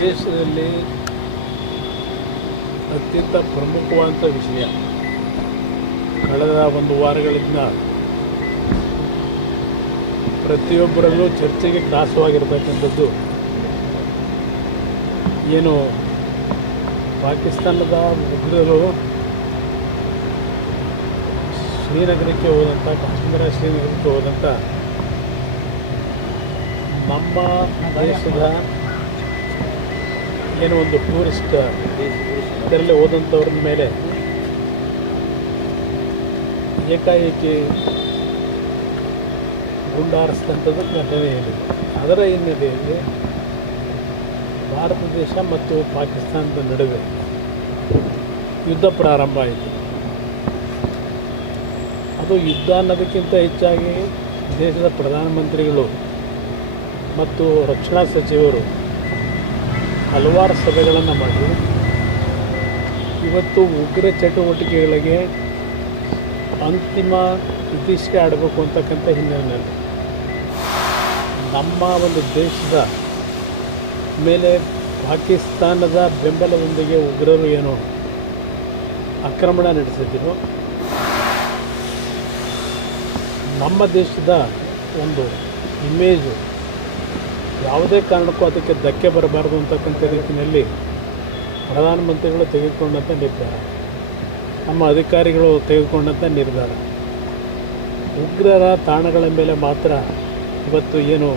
ದೇಶದಲ್ಲಿ ಅತ್ಯಂತ ಪ್ರಮುಖವಾದಂಥ ವಿಷಯ. ಕಳೆದ ಒಂದು ವಾರಗಳಿಂದ ಪ್ರತಿಯೊಬ್ಬರಲ್ಲೂ ಚರ್ಚೆಗೆ ಗ್ರಾಸವಾಗಿರ್ತಕ್ಕಂಥದ್ದು ಏನು ಪಾಕಿಸ್ತಾನದ ಉಗ್ರರು ಶ್ರೀನಗರಕ್ಕೆ ಹೋದಂಥ, ಕಾಶ್ಮೀರ ಶ್ರೀನಗರಕ್ಕೆ ಹೋದಂಥ ನಮ್ಮ ದೇಶದ ಏನು ಒಂದು ಟೂರಿಸ್ಟ್ ಇದರಲ್ಲಿ ಹೋದಂಥವ್ರ ಮೇಲೆ ಏಕಾಏಕಿ ಗುಂಡಾರಿಸಿದಂಥದ್ದು ಘಟನೆ ಇದೆ ಅದರ ಹಿನ್ನೆಲೆಯಲ್ಲಿ ಭಾರತ ದೇಶ ಮತ್ತು ಪಾಕಿಸ್ತಾನದ ನಡುವೆ ಯುದ್ಧ ಪ್ರಾರಂಭ ಆಯಿತು. ಅದು ಯುದ್ಧ ಅನ್ನೋದಕ್ಕಿಂತ ಹೆಚ್ಚಾಗಿ ದೇಶದ ಪ್ರಧಾನಮಂತ್ರಿಗಳು ಮತ್ತು ರಕ್ಷಣಾ ಸಚಿವರು ಹಲವಾರು ಸಭೆಗಳನ್ನು ಮಾಡಿ ಇವತ್ತು ಉಗ್ರ ಚಟುವಟಿಕೆಗಳಿಗೆ ಅಂತಿಮ ಇತಿಷ್ಠೆ ಆಡಬೇಕು ಅಂತಕ್ಕಂಥ ಹಿನ್ನೆಲೆಯಲ್ಲಿ ನಮ್ಮ ಒಂದು ದೇಶದ ಮೇಲೆ ಪಾಕಿಸ್ತಾನದ ಬೆಂಬಲದೊಂದಿಗೆ ಉಗ್ರರು ಏನು ಆಕ್ರಮಣ ನಡೆಸಿದ್ರು. ನಮ್ಮ ದೇಶದ ಒಂದು ಇಮೇಜು ಯಾವುದೇ ಕಾರಣಕ್ಕೂ ಅದಕ್ಕೆ ಧಕ್ಕೆ ಬರಬಾರ್ದು ಅಂತಕ್ಕಂಥ ರೀತಿಯಲ್ಲಿ ಪ್ರಧಾನಮಂತ್ರಿಗಳು ತೆಗೆದುಕೊಂಡಂಥ ನಿರ್ಧಾರ. ನಮ್ಮ ಅಧಿಕಾರಿಗಳು ತೆಗೆದುಕೊಂಡಂಥ ನಿರ್ಧಾರ. ಉಗ್ರರ ತಾಣಗಳ ಮೇಲೆ ಮಾತ್ರ ಇವತ್ತು ಏನು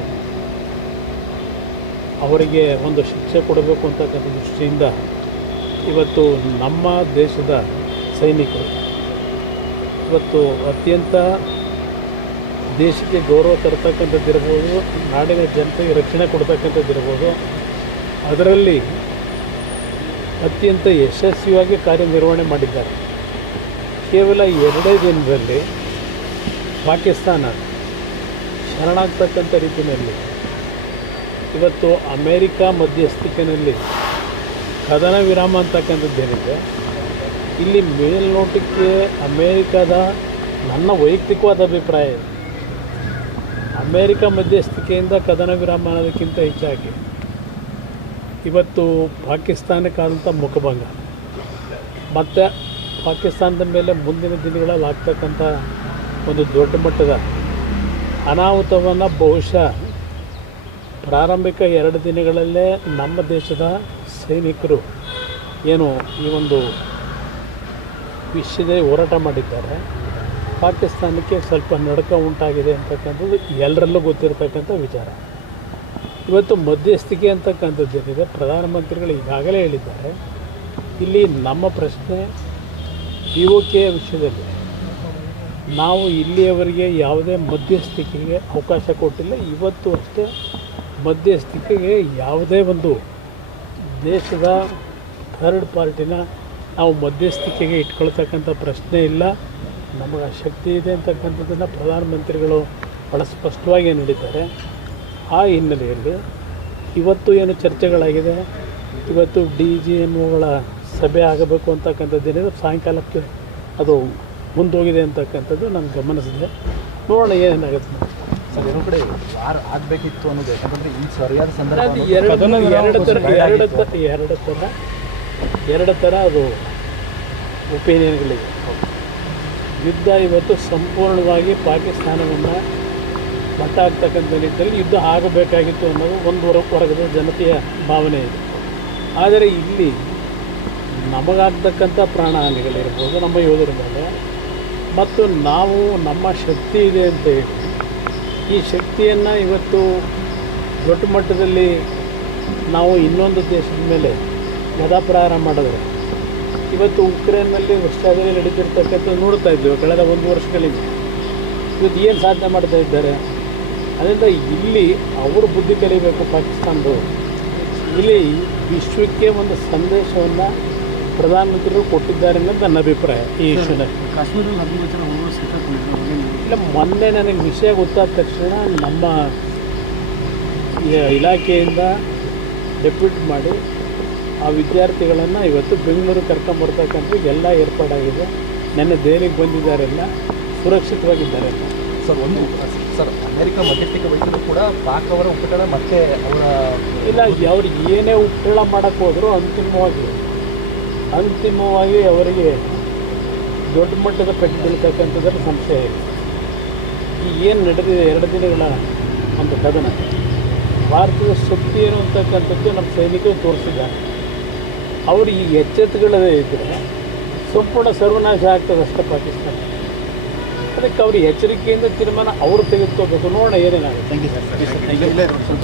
ಅವರಿಗೆ ಒಂದು ಶಿಕ್ಷೆ ಕೊಡಬೇಕು ಅಂತಕ್ಕಂಥ ದೃಷ್ಟಿಯಿಂದ ಇವತ್ತು ನಮ್ಮ ದೇಶದ ಸೈನಿಕರು, ಇವತ್ತು ಅತ್ಯಂತ ದೇಶಕ್ಕೆ ಗೌರವ ತರ್ತಕ್ಕಂಥದ್ದಿರ್ಬೋದು, ನಾಡಿನ ಜನತೆಗೆ ರಕ್ಷಣೆ ಕೊಡ್ತಕ್ಕಂಥದ್ದಿರ್ಬೋದು, ಅದರಲ್ಲಿ ಅತ್ಯಂತ ಯಶಸ್ವಿಯಾಗಿ ಕಾರ್ಯನಿರ್ವಹಣೆ ಮಾಡಿದ್ದಾರೆ ಕೇವಲ ಎರಡೇ ದಿನದಲ್ಲಿ ಪಾಕಿಸ್ತಾನ ಶರಣಾಗ್ತಕ್ಕಂಥ ರೀತಿಯಲ್ಲಿ, ಇವತ್ತು ಅಮೇರಿಕ ಮಧ್ಯಸ್ಥಿಕೆಯಲ್ಲಿ ಕದನ ವಿರಾಮ ಅಂತಕ್ಕಂಥದ್ದೇನಿದೆ, ಇಲ್ಲಿ ಮೇಲ್ನೋಟಕ್ಕೆ ಅಮೇರಿಕಾದ ನನ್ನ ವೈಯಕ್ತಿಕವಾದ ಅಭಿಪ್ರಾಯ ಇದೆ. ಅಮೇರಿಕ ಮಧ್ಯಸ್ಥಿಕೆಯಿಂದ ಕದನ ವಿರಾಮ ಅನ್ನೋದಕ್ಕಿಂತ ಹೆಚ್ಚಾಗಿ. ಇವತ್ತು ಪಾಕಿಸ್ತಾನಕ್ಕಾದಂಥ ಮುಖಭಂಗ. ಮತ್ತು ಪಾಕಿಸ್ತಾನದ ಮೇಲೆ ಮುಂದಿನ ದಿನಗಳಲ್ಲಿ ಆಗ್ತಕ್ಕಂಥ ಒಂದು ದೊಡ್ಡ ಮಟ್ಟದ ಅನಾಹುತವನ್ನು ಬಹುಶಃ ಪ್ರಾರಂಭಿಕ ಎರಡು ದಿನಗಳಲ್ಲೇ ನಮ್ಮ ದೇಶದ ಸೈನಿಕರು ಏನು ಈ ಒಂದು ವಿಷಯದ ಹೋರಾಟ ಮಾಡಿದ್ದಾರೆ. ಪಾಕಿಸ್ತಾನಕ್ಕೆ ಸ್ವಲ್ಪ ನಡಕ ಉಂಟಾಗಿದೆ ಅಂತಕ್ಕಂಥದ್ದು ಎಲ್ಲರಲ್ಲೂ ಗೊತ್ತಿರತಕ್ಕಂಥ ವಿಚಾರ. ಇವತ್ತು ಮಧ್ಯಸ್ಥಿಕೆ ಅಂತಕ್ಕಂಥದ್ದೇನಿದೆ ಪ್ರಧಾನಮಂತ್ರಿಗಳು ಈಗಾಗಲೇ ಹೇಳಿದ್ದಾರೆ, ಇಲ್ಲಿ ನಮ್ಮ ಪ್ರಶ್ನೆ ಪಿ ಒ ವಿಷಯದಲ್ಲಿ, ನಾವು ಇಲ್ಲಿಯವರೆಗೆ ಯಾವುದೇ ಮಧ್ಯಸ್ಥಿಕೆಗೆ ಅವಕಾಶ ಕೊಟ್ಟಿಲ್ಲ, ಇವತ್ತು ಅಷ್ಟೇ ಮಧ್ಯಸ್ಥಿಕೆಗೆ ಯಾವುದೇ ಒಂದು ದೇಶದ ಥರ್ಡ್ ಪಾರ್ಟಿನ ನಾವು ಮಧ್ಯಸ್ಥಿಕೆಗೆ ಇಟ್ಕೊಳ್ತಕ್ಕಂಥ ಪ್ರಶ್ನೆ ಇಲ್ಲ. ನಮಗೆ ಆ ಶಕ್ತಿ ಇದೆ ಅಂತಕ್ಕಂಥದ್ದನ್ನು ಪ್ರಧಾನಮಂತ್ರಿಗಳು ಭಾಳ ಸ್ಪಷ್ಟವಾಗಿ ನೀಡಿದ್ದಾರೆ ಆ ಹಿನ್ನೆಲೆಯಲ್ಲಿ ಇವತ್ತು ಏನು ಚರ್ಚೆಗಳಾಗಿದೆ? ಇವತ್ತು ಡಿ ಜಿ ಎಂ ಒಗಳ ಸಭೆ ಆಗಬೇಕು ಅಂತಕ್ಕಂಥದ್ದೇನಿದೆ ಸಾಯಂಕಾಲಕ್ಕೆ ಅದು ಮುಂದೋಗಿದೆ ಅಂತಕ್ಕಂಥದ್ದು ನಾನು ಗಮನಿಸಿದೆ. ನೋಡೋಣ ಏನೇನಾಗುತ್ತೆ ಸರ್ ಇನ್ನೊಂದು ಕಡೆ ವಾರ ಆಗಬೇಕಿತ್ತು ಅನ್ನೋದು ಯಾಕಂದರೆ ಈ ಸರಿಯಾದ ಸಂದರ್ಭ ಎರಡು ಎರಡು ಥರ ಎರಡು ಥರ ಎರಡು ಥರ ಎರಡು ಥರ ಅದು ಒಪಿನಿಯನ್ಗಳಿವೆ. ಯುದ್ಧ ಇವತ್ತು ಸಂಪೂರ್ಣವಾಗಿ ಪಾಕಿಸ್ತಾನವನ್ನು ಮಟ್ಟ ಆಗ್ತಕ್ಕಂಥ ನಿಟ್ಟಿನಲ್ಲಿ ಯುದ್ಧ ಆಗಬೇಕಾಗಿತ್ತು ಅನ್ನೋದು ಒಂದು ವರ ವರ್ಗದ ಜನತೆಯ ಭಾವನೆ ಇದೆ. ಆದರೆ ಇಲ್ಲಿ ನಮಗಾಗ್ತಕ್ಕಂಥ ಪ್ರಾಣಹಾನಿಗಳಿರ್ಬೋದು, ನಮ್ಮ ಯೋಧರ ಮೇಲೆ. ಮತ್ತು ನಾವು ನಮ್ಮ ಶಕ್ತಿ ಇದೆ ಅಂತ ಹೇಳಿ, ಈ ಶಕ್ತಿಯನ್ನು ಇವತ್ತು ದೊಡ್ಡ ಮಟ್ಟದಲ್ಲಿ ನಾವು ಇನ್ನೊಂದು ದೇಶದ ಮೇಲೆ ಮದಪ್ರಾರ ಮಾಡಿದ್ರೆ ಇವತ್ತು ಉಕ್ರೇನ್ನಲ್ಲಿ ವರ್ಷಾದಲ್ಲಿ ನಡೀತಿರ್ತಕ್ಕಂಥ ನೋಡ್ತಾ ಇದ್ದೇವೆ ಕಳೆದ ಒಂದು ವರ್ಷಗಳಿಂದ. ಇವತ್ತು ಏನು ಸಾಧನೆ ಮಾಡ್ತಾ ಇದ್ದಾರೆ? ಅದರಿಂದ ಇಲ್ಲಿ ಅವರು ಬುದ್ಧಿ ಕಲಿಬೇಕು ಪಾಕಿಸ್ತಾನದವರು. ಇಲ್ಲಿ ವಿಶ್ವಕ್ಕೆ ಒಂದು ಸಂದೇಶವನ್ನು ಪ್ರಧಾನಮಂತ್ರಿಗಳು ಕೊಟ್ಟಿದ್ದಾರೆ ಅನ್ನೋದು ನನ್ನ ಅಭಿಪ್ರಾಯ ಈ ವಿಷಯದಲ್ಲಿ. ಇಲ್ಲ ಮೊನ್ನೆ ನನಗೆ ವಿಷಯ ಗೊತ್ತಾದ ತಕ್ಷಣ ನಮ್ಮ ಇಲಾಖೆಯಿಂದ ಡೆಪ್ಯೂಟ್ ಮಾಡಿ ಆ ವಿದ್ಯಾರ್ಥಿಗಳನ್ನು ಇವತ್ತು ಬೆಂಗಳೂರು ಕರ್ಕೊಂಬರ್ತಕ್ಕಂಥ ಎಲ್ಲ ಏರ್ಪಾಡಾಗಿದೆ. ನೆನ್ನೆ ದೆಹಲಿಗೆ ಬಂದಿದ್ದಾರೆಲ್ಲ ಸುರಕ್ಷಿತವಾಗಿದ್ದಾರೆ ಸರ್ ಒಂದು ಸರ್ ಅಮೆರಿಕ ಮಧ್ಯಸ್ಥಿಕ ವಹಿಸಲು ಕೂಡ ಪಾಕ್ ಅವರ ಉಪಟಳ ಮತ್ತೆ ಅವರ ಇಲ್ಲ ಅವ್ರು ಏನೇ ಉಪಟಳ ಮಾಡೋಕ್ಕೆ ಹೋದರೂ ಅಂತಿಮವಾಗಿ ಅಂತಿಮವಾಗಿ ಅವರಿಗೆ ದೊಡ್ಡ ಮಟ್ಟದ ಪೆಟ್ಟು ಬೀಳ್ತಕ್ಕಂಥದ್ರ ಸಂಶಯ ಇದೆ. ಈ ಏನು ನಡೆದಿದೆ ಎರಡು ದಿನಗಳ ಒಂದು ಕದನ ಭಾರತದ ಶಕ್ತಿ ಏನು ಅಂತಕ್ಕಂಥದ್ದು ನಮ್ಮ ಸೈನಿಕರು ತೋರಿಸಿದ್ದಾರೆ. ಅವರು ಈ ಎಚ್ಚೆತ್ತುಗಳೇ ಇದ್ದರೆ ಸಂಪೂರ್ಣ ಸರ್ವನಾಶ ಆಗ್ತದೆ ಅಷ್ಟೇ ಪಾಕಿಸ್ತಾನ. ಅದಕ್ಕೆ ಅವರು ಎಚ್ಚರಿಕೆಯಿಂದ ತೀರ್ಮಾನ ಅವರು ತೆಗೆದುಕೋಬೇಕು ನೋಡೋಣ ಏನೇನಾಗುತ್ತೆ ಥ್ಯಾಂಕ್ ಯು ಸರ್